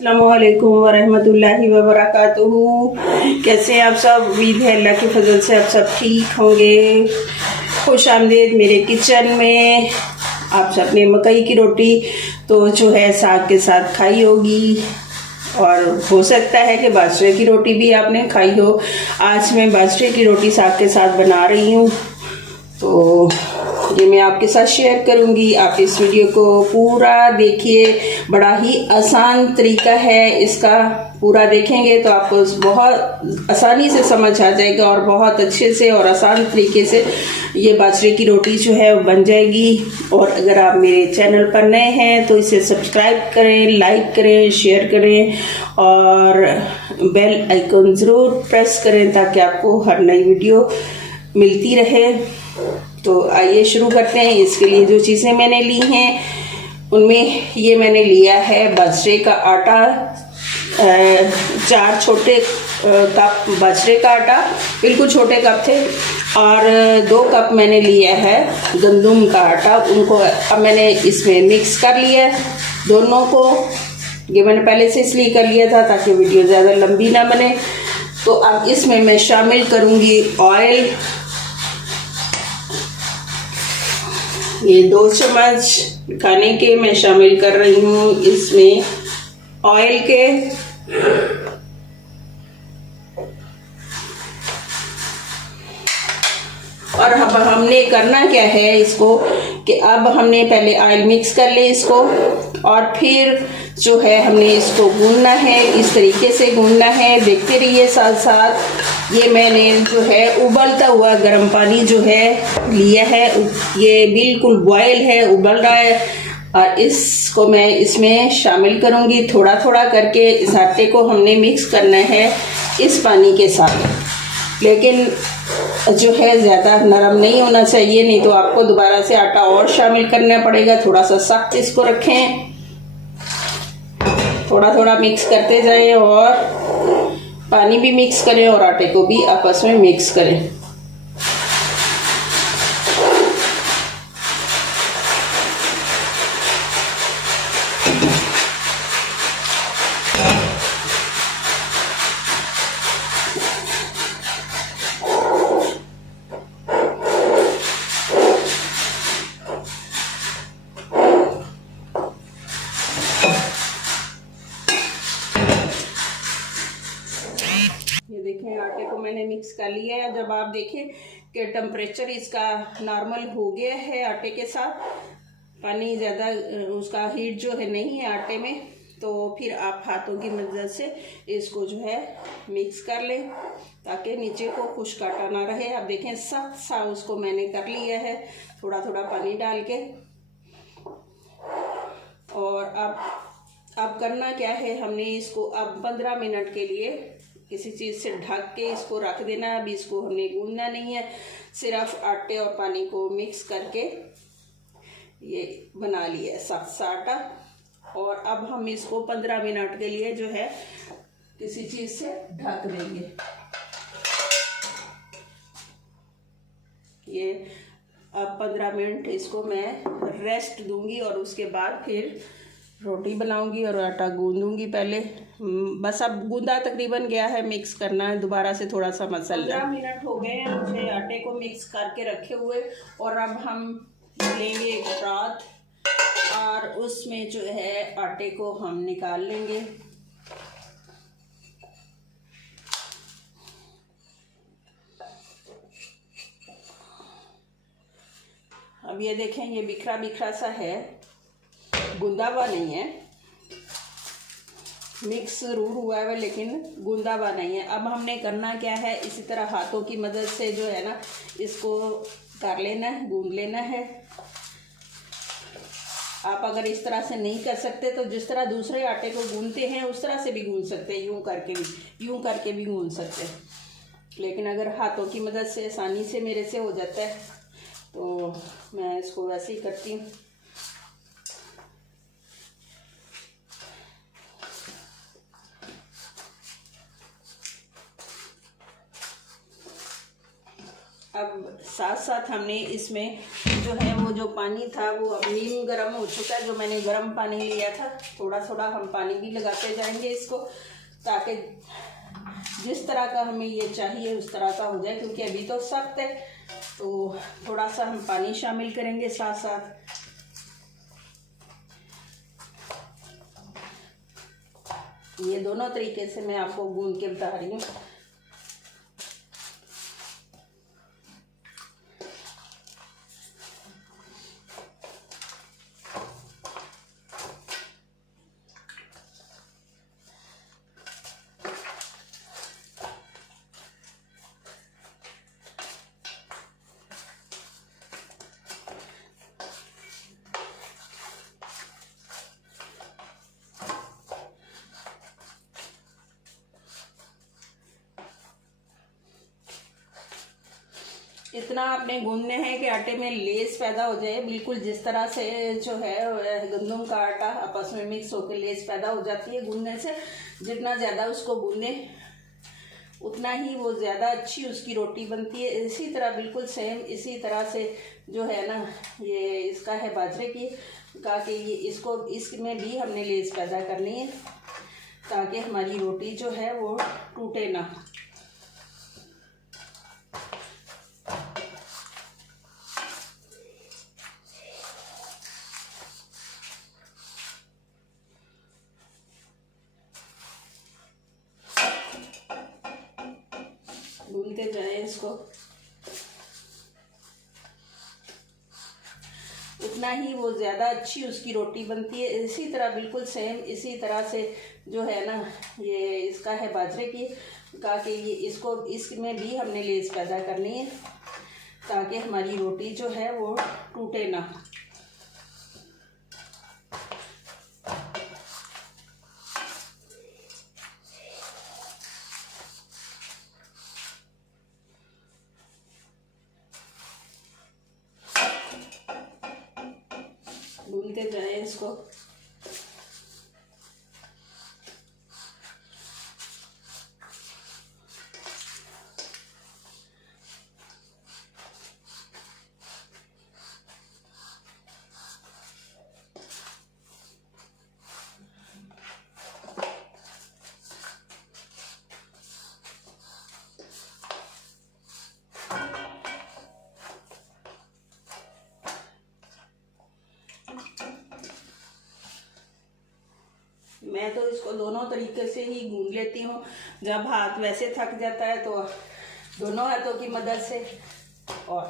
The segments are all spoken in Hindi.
अस्सलामुअलैकुम वरहमतुल्लाहि वबरकातुहू। कैसे हैं आप सब? उम्मीद है अल्लाह के फजल से आप सब ठीक होंगे। खुश आमदीद मेरे किचन में। आप सब ने मकई की रोटी तो जो है साग के साथ खाई होगी, और हो सकता है कि बाजरे की रोटी भी आपने खाई हो। आज मैं बाजरे की रोटी साग के साथ बना रही हूँ, तो ये मैं आपके साथ शेयर करूंगी। आप इस वीडियो को पूरा देखिए, बड़ा ही आसान तरीका है इसका। पूरा देखेंगे तो आपको बहुत आसानी से समझ आ जाएगा और बहुत अच्छे से और आसान तरीके से ये बाजरे की रोटी जो है वो बन जाएगी। और अगर आप मेरे चैनल पर नए हैं तो इसे सब्सक्राइब करें, लाइक करें, शेयर करें और बेल आइकन ज़रूर प्रेस करें ताकि आपको हर नई वीडियो मिलती रहे। तो आइए शुरू करते हैं। इसके लिए जो चीज़ें मैंने ली हैं उनमें ये मैंने लिया है बाजरे का आटा, 4 छोटे कप बाजरे का आटा, बिल्कुल छोटे कप थे। और 2 कप मैंने लिया है गंदम का आटा। उनको अब मैंने इसमें मिक्स कर लिया है दोनों को। ये मैंने पहले से इसलिए कर लिया था ताकि वीडियो ज़्यादा लंबी ना बने। तो अब इसमें मैं शामिल करूँगी ऑयल। ये 2 चम्मच खाने के मैं शामिल कर रही हूँ इसमें ऑयल के। और अब हमने करना क्या है इसको, कि अब हमने पहले ऑयल मिक्स कर ले इसको, और फिर जो है हमने इसको गूंदना है। इस तरीके से गूंदना है, देखते रहिए साथ साथ। ये मैंने जो है उबलता हुआ गर्म पानी जो है लिया है, ये बिल्कुल बॉयल है, उबल रहा है। और इसको मैं इसमें शामिल करूंगी थोड़ा थोड़ा करके। इस आटे को हमने मिक्स करना है इस पानी के साथ, लेकिन जो है ज़्यादा नरम नहीं होना चाहिए, नहीं तो आपको दोबारा से आटा और शामिल करना पड़ेगा। थोड़ा सा सख्त इसको रखें, थोड़ा थोड़ा मिक्स करते जाएं और पानी भी मिक्स करें और आटे को भी आपस में मिक्स करें। ये देखें आटे को मैंने मिक्स कर लिया है। जब आप देखें कि टेम्परेचर इसका नॉर्मल हो गया है आटे के साथ, पानी ज़्यादा उसका हीट जो है नहीं है आटे में, तो फिर आप हाथों की मदद से इसको जो है मिक्स कर लें ताकि नीचे को खुश्क आटा ना रहे। अब देखें सख्त सा उसको मैंने कर लिया है थोड़ा थोड़ा पानी डाल के। और अब करना क्या है, हमने इसको अब 15 मिनट के लिए किसी चीज़ से ढक के इसको रख देना। अभी इसको हमने गूंदना नहीं है, सिर्फ आटे और पानी को मिक्स करके ये बना लिया है सख्त सा आटा। और अब हम इसको 15 मिनट के लिए जो है किसी चीज़ से ढक देंगे। ये अब 15 मिनट इसको मैं रेस्ट दूंगी और उसके बाद फिर रोटी बनाऊंगी और आटा गूंदूंगी पहले। बस अब गूंदा तकरीबन गया है, मिक्स करना है दोबारा से थोड़ा सा मसल। 15 मिनट हो गए हैं मुझे आटे को मिक्स करके रखे हुए। और अब हम लेंगे एक परात और उसमें जो है आटे को हम निकाल लेंगे। अब ये देखें, ये बिखरा बिखरा सा है, गूंदा हुआ नहीं है, मिक्स जरूर हुआ है लेकिन गूंदा हुआ नहीं है। अब हमने करना क्या है, इसी तरह हाथों की मदद से जो है ना इसको कर लेना है, गूंद लेना है। आप अगर इस तरह से नहीं कर सकते तो जिस तरह दूसरे आटे को गूंदते हैं उस तरह से भी गूंद सकते हैं, यूं करके भी गूंद सकते हैं। लेकिन अगर हाथों की मदद से आसानी से मेरे से हो जाता है तो मैं इसको वैसे ही करती हूँ। अब साथ साथ हमने इसमें जो है वो जो पानी था वो अब नीम गर्म हो चुका है। जो मैंने गर्म पानी लिया था, थोड़ा थोड़ा हम पानी भी लगाते जाएंगे इसको, ताकि जिस तरह का हमें ये चाहिए उस तरह का हो जाए, क्योंकि अभी तो सख्त है। तो थोड़ा सा हम पानी शामिल करेंगे साथ साथ। ये दोनों तरीके से मैं आपको गूंद के बता रही हूँ। इतना आपने गूंदने हैं कि आटे में लेस पैदा हो जाए, बिल्कुल जिस तरह से जो है गंदम का आटा आपस में मिक्स होकर लेस पैदा हो जाती है गूंदने से। जितना ज़्यादा उसको गूंदे उतना ही वो ज़्यादा अच्छी उसकी रोटी बनती है। इसी तरह बिल्कुल सेम इसी तरह से जो है ना, ये इसका है बाजरे की का कि ये इसमें भी हमने लेस पैदा करनी है, ताकि हमारी रोटी जो है वो टूटे ना। भूनते जाए इसको, उतना ही वो ज़्यादा अच्छी उसकी रोटी बनती है। इसी तरह बिल्कुल सेम इसी तरह से जो है ना, ये इसका है बाजरे की का कि ये इसमें भी हमने लेस पैदा करनी है, ताकि हमारी रोटी जो है वो टूटे ना। भूनते जाए इसको, मैं तो इसको दोनों तरीके से ही गूंद लेती हूँ। जब हाथ वैसे थक जाता है तो दोनों हाथों की मदद से, और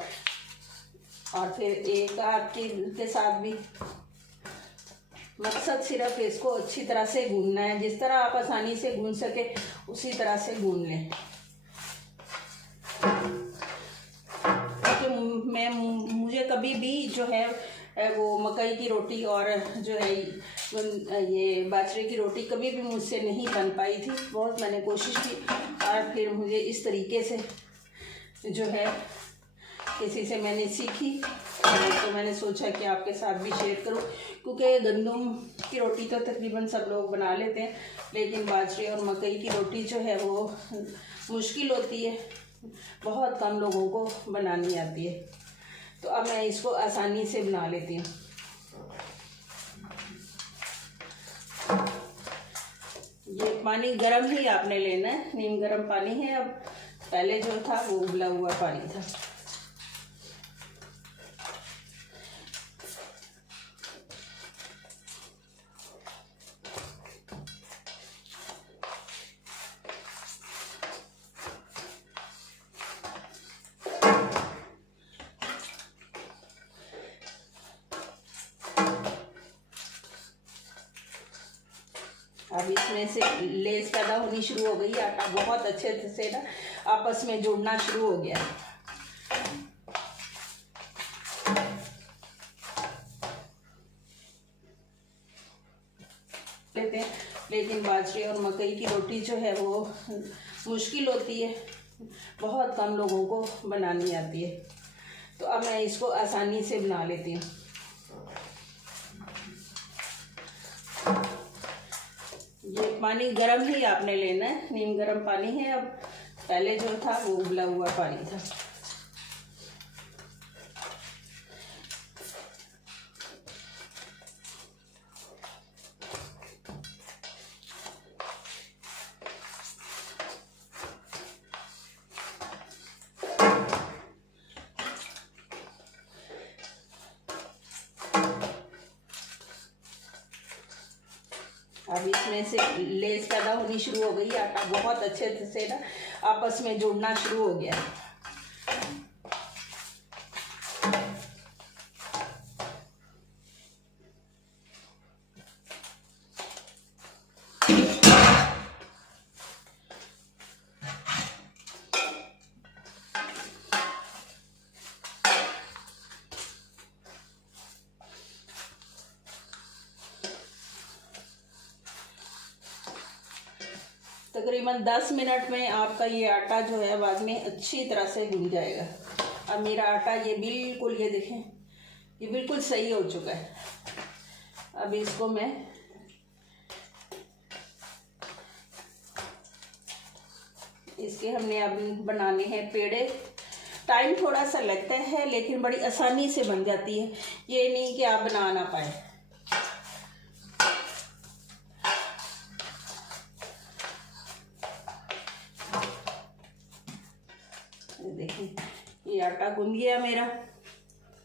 फिर एक हाथ के साथ भी। मकसद सिर्फ इसको अच्छी तरह से गूंदना है। जिस तरह आप आसानी से गूंद सके उसी तरह से गूंद लें। क्योंकि मुझे कभी भी जो है वो मकई की रोटी और जो है ये बाजरे की रोटी कभी भी मुझसे नहीं बन पाई थी। बहुत मैंने कोशिश की और फिर मुझे इस तरीके से जो है किसी से मैंने सीखी, तो मैंने सोचा कि आपके साथ भी शेयर करूं। क्योंकि गंदम की रोटी तो तकरीबन सब लोग बना लेते हैं, लेकिन बाजरे और मकई की रोटी जो है वो मुश्किल होती है, बहुत कम लोगों को बनानी आती है। तो अब मैं इसको आसानी से बना लेती हूँ। ये पानी गर्म ही आपने लेना है, नीम गर्म पानी है। अब पहले जो था वो उबला हुआ पानी था। अब इसमें से लेस पैदा होनी शुरू हो गई, आटा बहुत अच्छे से ना आपस में जुड़ना शुरू हो गया। लेते हैं, लेकिन बाजरे और मकई की रोटी जो है वो मुश्किल होती है, बहुत कम लोगों को बनानी आती है। तो अब मैं इसको आसानी से बना लेती हूँ। ये पानी गर्म ही आपने लेना है, नीम गर्म पानी है। अब पहले जो था वो उबला हुआ पानी था। अब इसमें से लेस पैदा होनी शुरू हो गई, आटा बहुत अच्छे से ना आपस में जुड़ना शुरू हो गया। तकरीबन 10 मिनट में आपका ये आटा जो है बाद में अच्छी तरह से गूंज जाएगा। अब मेरा आटा ये बिल्कुल, ये देखें, ये बिल्कुल सही हो चुका है। अब इसको मैं इसके हमने अब बनाने हैं पेड़े। टाइम थोड़ा सा लगता है लेकिन बड़ी आसानी से बन जाती है, ये नहीं कि आप बना ना पाए। देखिए ये आटा गूंद गया मेरा।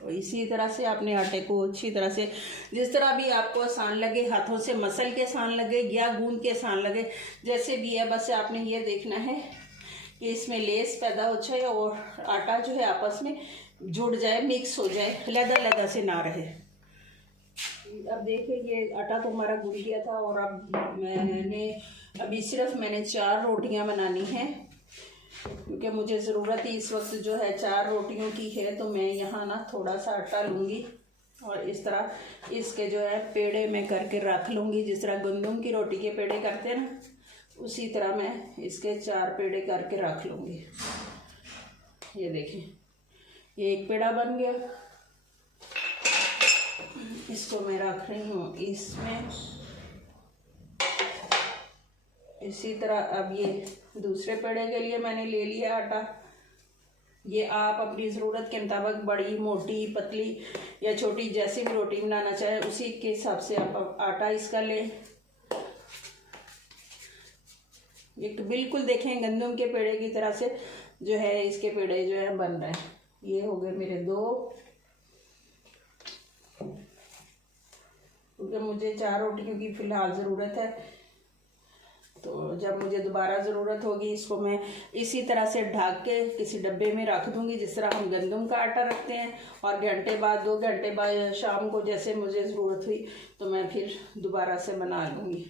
और इसी तरह से आपने आटे को अच्छी तरह से, जिस तरह भी आपको आसान लगे, हाथों से मसल के आसान लगे या गूंद के आसान लगे, जैसे भी है, बस आपने ये देखना है कि इसमें लेस पैदा हो जाए और आटा जो है आपस में जुड़ जाए, मिक्स हो जाए, लदा से ना रहे। अब देखिए ये आटा तो हमारा गूंद गया था और अब अभी सिर्फ मैंने 4 रोटियां बनानी हैं, क्योंकि मुझे ज़रूरत ही इस वक्त जो है 4 रोटियों की है। तो मैं यहाँ ना थोड़ा सा आटा लूँगी और इस तरह इसके जो है पेड़े मैं करके रख लूँगी। जिस तरह गंदम की रोटी के पेड़े करते हैं ना, उसी तरह मैं इसके 4 पेड़े करके रख लूँगी। ये देखें, ये एक पेड़ा बन गया, इसको मैं रख रही हूँ इसमें। इसी तरह अब ये दूसरे पेड़े के लिए मैंने ले लिया आटा। ये आप अपनी ज़रूरत के मुताबिक बड़ी, मोटी, पतली या छोटी जैसी भी रोटी बनाना चाहे उसी के हिसाब से आप आटा इसका लें। ये बिल्कुल देखें गंदम के पेड़े की तरह से जो है इसके पेड़े जो है बन रहे हैं। ये हो गए मेरे 2, क्योंकि मुझे 4 रोटियों की फ़िलहाल ज़रूरत है। तो जब मुझे दोबारा ज़रूरत होगी इसको मैं इसी तरह से ढक के किसी डब्बे में रख दूँगी, जिस तरह हम गंदम का आटा रखते हैं। और घंटे बाद, 2 घंटे बाद, शाम को जैसे मुझे ज़रूरत हुई तो मैं फिर दोबारा से बना लूँगी।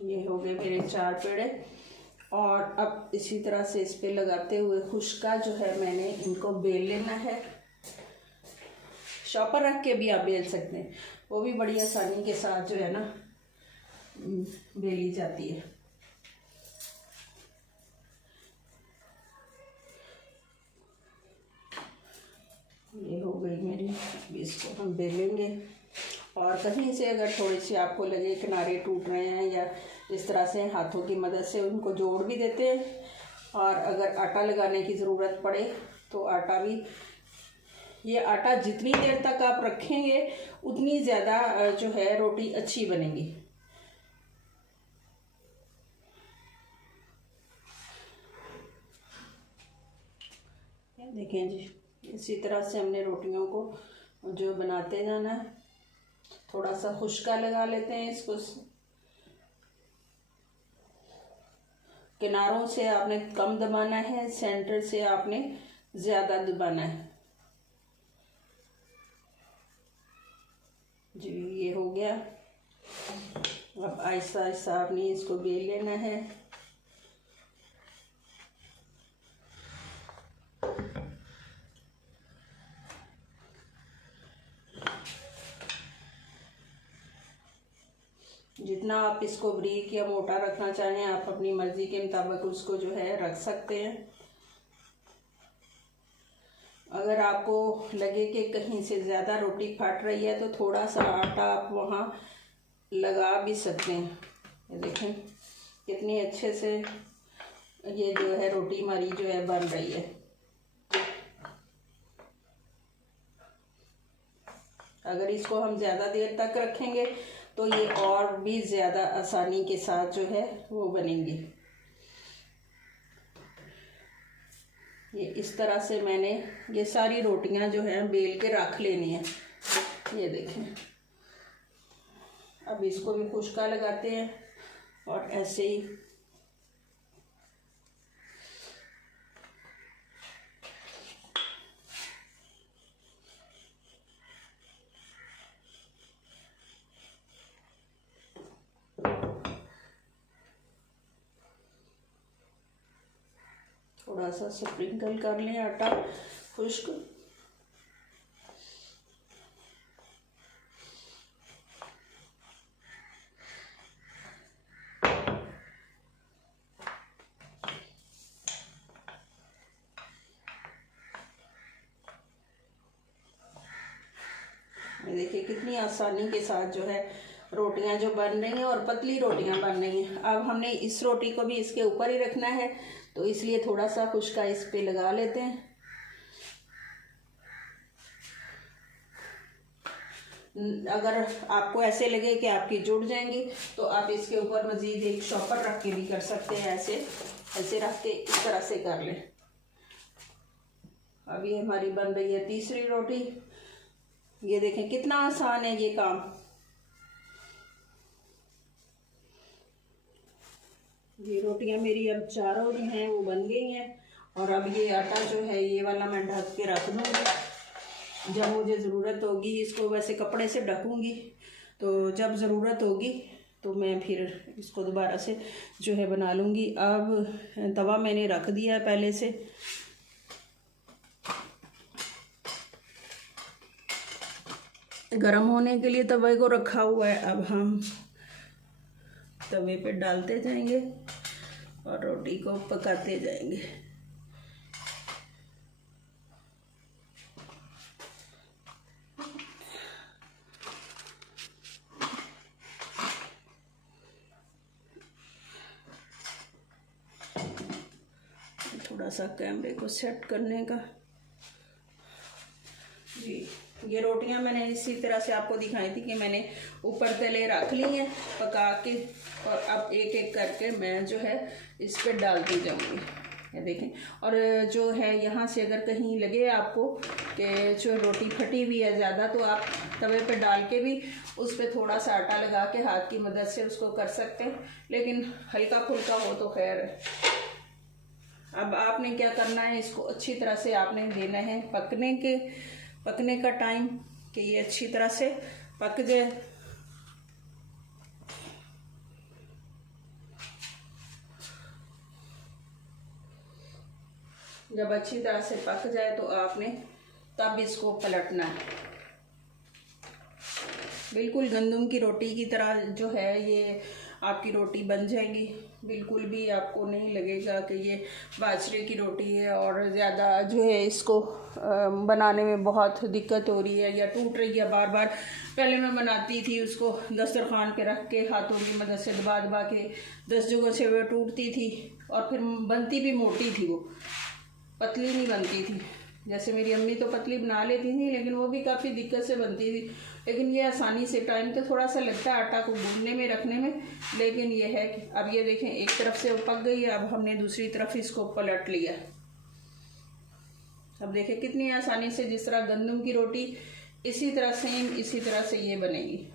ये हो गए मेरे 4 पेड़े। और अब इसी तरह से इस पे लगाते हुए खुश्का जो है मैंने इनको बेल लेना है। शॉपर रख के भी आप बेल सकते हैं, वो भी बड़ी आसानी के साथ जो है ना बेली जाती है। ये हो गई मेरी, इसको हम बेलेंगे। और कहीं से अगर थोड़ी सी आपको लगे किनारे टूट रहे हैं या इस तरह से, हाथों की मदद से उनको जोड़ भी देते हैं। और अगर आटा लगाने की ज़रूरत पड़े तो आटा भी, ये आटा जितनी देर तक आप रखेंगे उतनी ज़्यादा जो है रोटी अच्छी बनेगी। देखें जी, इसी तरह से हमने रोटियों को जो बनाते जाना है। थोड़ा सा खुश्का लगा लेते हैं इसको, किनारों से आपने कम दबाना है, सेंटर से आपने ज़्यादा दबाना है जी। ये हो गया। अब आहिस्ता आहिस्ता आपने इसको बेल लेना है। जितना आप इसको बारीक या मोटा रखना चाहें आप अपनी मर्ज़ी के मुताबिक उसको जो है रख सकते हैं। अगर आपको लगे कि कहीं से ज़्यादा रोटी फट रही है तो थोड़ा सा आटा आप वहाँ लगा भी सकते हैं। ये देखें कितनी अच्छे से ये जो है रोटी हमारी जो है बन रही है। अगर इसको हम ज़्यादा देर तक रखेंगे तो ये और भी ज़्यादा आसानी के साथ जो है वो बनेंगी। ये इस तरह से मैंने ये सारी रोटियां जो है बेल के रख लेनी है। ये देखें, अब इसको भी खुशका लगाते हैं और ऐसे ही थोड़ा सा स्प्रिंकल कर लें आटा खुश्क। देखिए कितनी आसानी के साथ जो है रोटियां जो बन रही हैं और पतली रोटियां बन रही हैं। अब हमने इस रोटी को भी इसके ऊपर ही रखना है, तो इसलिए थोड़ा सा खुश्का इस पे लगा लेते हैं। अगर आपको ऐसे लगे कि आपकी जुड़ जाएंगी तो आप इसके ऊपर मज़ीद एक शॉपर रख के भी कर सकते हैं। ऐसे ऐसे रख के इस तरह से कर लें। अब ये हमारी बन रही है तीसरी रोटी। ये देखें कितना आसान है ये काम। ये रोटियां मेरी अब चारों जो हैं वो बन गई हैं और अब ये आटा जो है ये वाला मैं ढक के रख दूँगी। जब मुझे ज़रूरत होगी इसको वैसे कपड़े से ढकूँगी, तो जब ज़रूरत होगी तो मैं फिर इसको दोबारा से जो है बना लूँगी। अब तवा मैंने रख दिया है पहले से। गरम होने के लिए तवे को रखा हुआ है। अब हम तवे पे डालते जाएंगे और रोटी को पकाते जाएंगे। थोड़ा सा कैमरे को सेट करने का। जी, ये रोटियां मैंने इसी तरह से आपको दिखाई थी कि मैंने ऊपर तले रख ली हैं पका के, और अब एक एक करके मैं जो है इस पर डालती जाऊंगी। ये देखें, और जो है यहाँ से अगर कहीं लगे आपको कि जो रोटी फटी हुई है ज़्यादा, तो आप तवे पे डाल के भी उस पर थोड़ा सा आटा लगा के हाथ की मदद से उसको कर सकते हैं, लेकिन हल्का फुल्का हो तो खैर। अब आपने क्या करना है, इसको अच्छी तरह से आपने देना है पकने का टाइम, कि ये अच्छी तरह से पक जाए। जब अच्छी तरह से पक जाए तो आपने तब इसको पलटना है। बिल्कुल गंदम की रोटी की तरह जो है ये आपकी रोटी बन जाएगी। बिल्कुल भी आपको नहीं लगेगा कि ये बाजरे की रोटी है और ज़्यादा जो है इसको बनाने में बहुत दिक्कत हो रही है या टूट रही है बार बार। पहले मैं बनाती थी उसको दस्तरखान पे रख के हाथों की मदद से दबा दबा के 10 जगहों से वो टूटती थी और फिर बनती भी मोटी थी, वो पतली नहीं बनती थी। जैसे मेरी अम्मी तो पतली बना लेती थी, लेकिन वो भी काफ़ी दिक्कत से बनती थी। लेकिन ये आसानी से, टाइम तो थोड़ा सा लगता है आटा को गूंदने में, रखने में, लेकिन ये है कि अब ये देखें एक तरफ से वो पक गई है। अब हमने दूसरी तरफ इसको पलट लिया। अब देखें कितनी आसानी से, जिस तरह गंदम की रोटी इसी तरह सेम इसी तरह से ये बनेगी।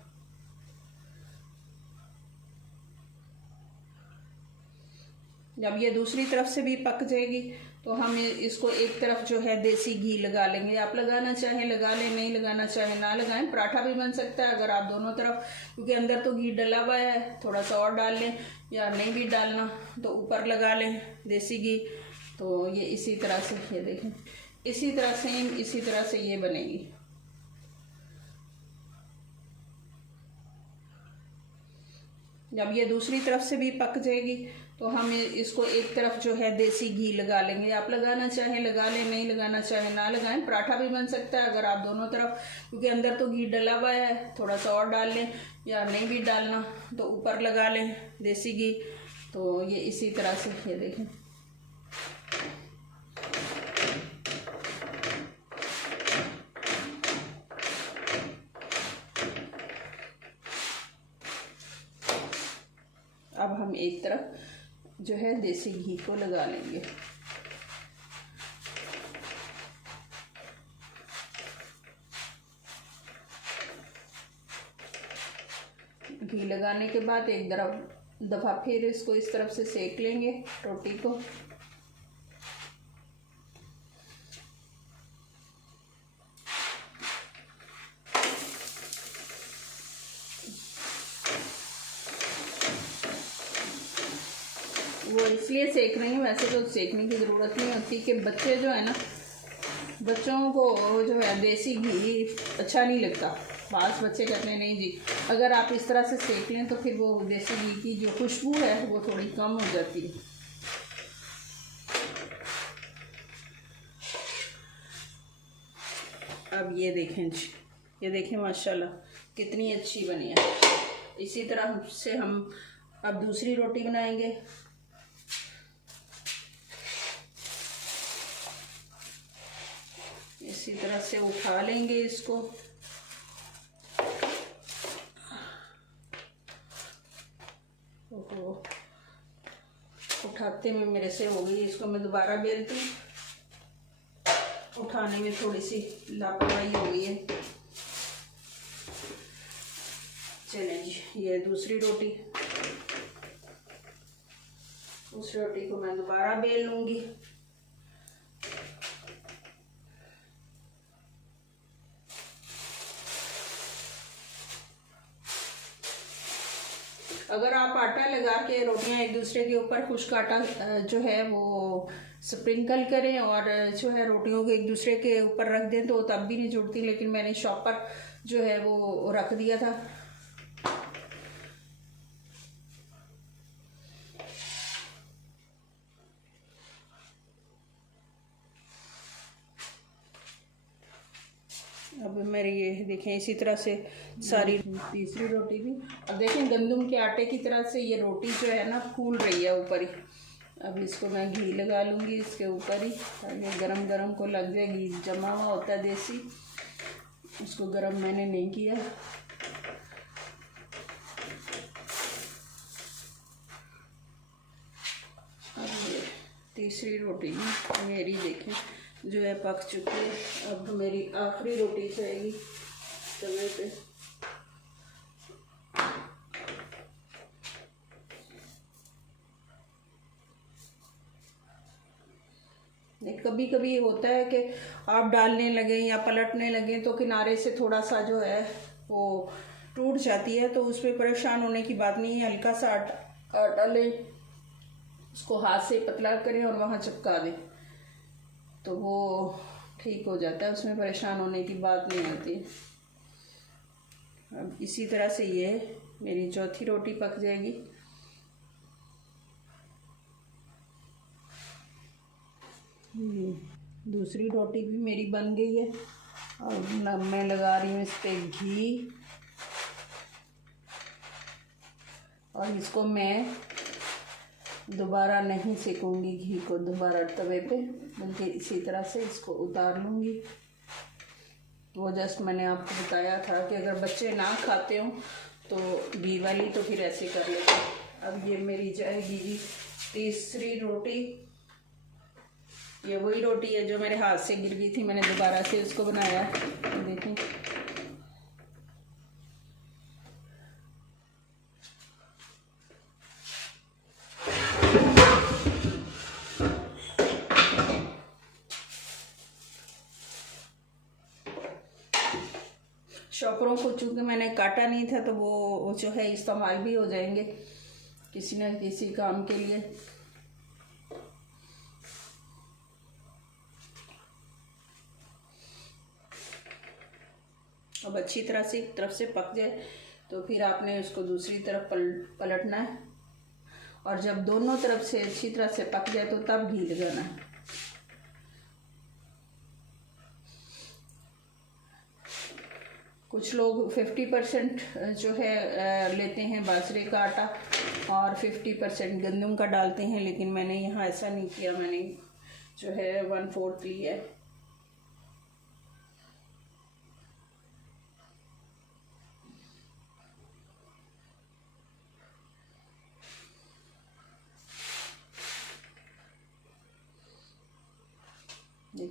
जब ये दूसरी तरफ से भी पक जाएगी तो हम इसको एक तरफ जो है देसी घी लगा लेंगे। आप लगाना चाहें लगा लें, नहीं लगाना चाहें ना लगाएं। पराठा भी बन सकता है अगर आप दोनों तरफ, क्योंकि अंदर तो घी डला हुआ है, थोड़ा सा और डाल लें, या नहीं भी डालना तो ऊपर लगा लें देसी घी। तो ये इसी तरह से, ये देखें इसी तरह सेम इसी तरह से ये बनेगी। जब ये दूसरी तरफ से भी पक जाएगी तो हम इसको एक तरफ जो है देसी घी लगा लेंगे। आप लगाना चाहें लगा लें, नहीं लगाना चाहें ना लगाएं। पराठा भी बन सकता है अगर आप दोनों तरफ, क्योंकि अंदर तो घी डला हुआ है, थोड़ा सा और डाल लें, या नहीं भी डालना तो ऊपर लगा लें देसी घी। तो ये इसी तरह से, ये देखें एक तरफ जो है देसी घी को लगा लेंगे। घी लगाने के बाद एक दफ़ा फिर इसको इस तरफ से सेक लेंगे रोटी को। वो इसलिए सेक रही हूँ, वैसे तो सेकने की ज़रूरत नहीं होती कि बच्चे जो है ना, बच्चों को जो है देसी घी अच्छा नहीं लगता। बास बच्चे कहते हैं नहीं जी, अगर आप इस तरह से सेक लें तो फिर वो देसी घी की जो खुशबू है वो थोड़ी कम हो जाती है। अब ये देखें जी, ये देखें माशाल्लाह कितनी अच्छी बनी है। इसी तरह से हम अब दूसरी रोटी बनाएंगे। इसी तरह से उठा लेंगे इसको। ओहो, उठाते में मेरे से हो गई, इसको मैं दोबारा बेलती हूँ। उठाने में थोड़ी सी लापरवाही हो गई है। चलें जी, ये दूसरी रोटी को मैं दोबारा बेल लूँगी। अगर आप आटा लगा के रोटियां एक दूसरे के ऊपर खुश्क आटा जो है वो स्प्रिंकल करें और जो है रोटियों को एक दूसरे के ऊपर रख दें तो तब भी नहीं जुड़ती, लेकिन मैंने शॉपर जो है वो रख दिया था। अब मेरी ये देखें इसी तरह से सारी तीसरी रोटी भी। अब देखें गंदम के आटे की तरह से ये रोटी जो है ना फूल रही है ऊपर ही। अब इसको मैं घी लगा लूँगी इसके ऊपर ही, ताकि गरम गरम को लग जाए। घी जमा हुआ होता है देसी, उसको गरम मैंने नहीं किया। अब ये तीसरी रोटी मेरी देखें जो है पक चुकी है। अब मेरी आखिरी रोटी जाएगी तवे पे। कभी कभी होता है कि आप डालने लगे या पलटने लगे तो किनारे से थोड़ा सा जो है वो टूट जाती है, तो उसमें परेशान होने की बात नहीं है। हल्का सा आटा लें, उसको हाथ से पतला करें और वहाँ चिपका दें तो वो ठीक हो जाता है, उसमें परेशान होने की बात नहीं आती। अब इसी तरह से ये मेरी चौथी रोटी पक जाएगी। दूसरी रोटी भी मेरी बन गई है और मैं लगा रही हूँ इस पर घी, और इसको मैं दोबारा नहीं सेकूंगी घी को दोबारा तवे पे, बल्कि इसी तरह से इसको उतार लूँगी। वो जस्ट मैंने आपको बताया था कि अगर बच्चे ना खाते हो तो घी वाली तो फिर ऐसे कर लेते। अब ये मेरी जाएगी जी तीसरी रोटी। ये वही रोटी है जो मेरे हाथ से गिर गई थी, मैंने दोबारा से उसको बनाया। देखें शॉपरों को चूँकि मैंने काटा नहीं था तो वो जो है इस्तेमाल भी हो जाएंगे किसी न किसी काम के लिए। अब अच्छी तरह से एक तरफ से पक जाए तो फिर आपने उसको दूसरी तरफ पलटना है, और जब दोनों तरफ से अच्छी तरह से पक जाए तो तब घी लगाना है। कुछ लोग 50% जो है लेते हैं बाजरे का आटा और 50% गंदम का डालते हैं, लेकिन मैंने यहाँ ऐसा नहीं किया। मैंने जो है 1/4 ली है।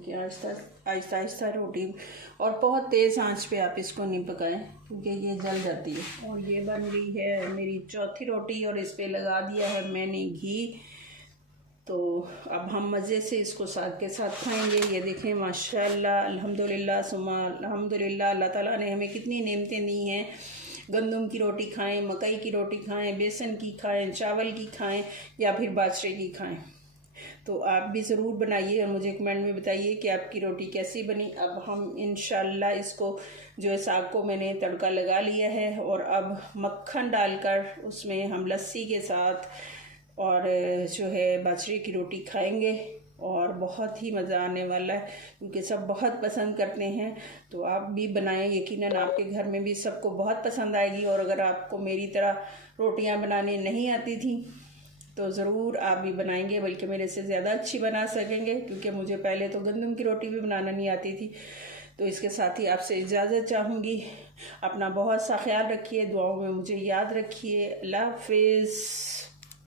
देखिए आहिस्ता आहिस्ता आहिस्ता रोटी, और बहुत तेज़ आंच पे आप इसको नहीं पकाएं क्योंकि ये जल जाती है। और ये बन रही है मेरी चौथी रोटी और इस पे लगा दिया है मैंने घी। तो अब हम मज़े से इसको साग के साथ खाएंगे। ये देखें माशाल्लाह अल्हम्दुलिल्लाह सुम्मा अल्हम्दुलिल्लाह, अल्लाह ताला ने हमें कितनी नेमतें दी हैं। गंदम की रोटी खाएं, मकई की रोटी खाएं, बेसन की खाएं, चावल की खाएं या फिर बाजरे की खाएं। तो आप भी ज़रूर बनाइए और मुझे कमेंट में बताइए कि आपकी रोटी कैसी बनी। अब हम इंशाल्लाह इसको जो है साग को मैंने तड़का लगा लिया है और अब मक्खन डालकर उसमें हम लस्सी के साथ और जो है बाजरे की रोटी खाएंगे और बहुत ही मज़ा आने वाला है क्योंकि सब बहुत पसंद करते हैं। तो आप भी बनाएं, यकीनन आपके घर में भी सबको बहुत पसंद आएगी। और अगर आपको मेरी तरह रोटियां बनानी नहीं आती थी तो ज़रूर आप भी बनाएंगे, बल्कि मेरे से ज़्यादा अच्छी बना सकेंगे क्योंकि मुझे पहले तो गंदम की रोटी भी बनाना नहीं आती थी। तो इसके साथ ही आपसे इजाज़त चाहूँगी। अपना बहुत सा ख्याल रखिए, दुआओं में मुझे याद रखिए। अल्लाह हाफिज़।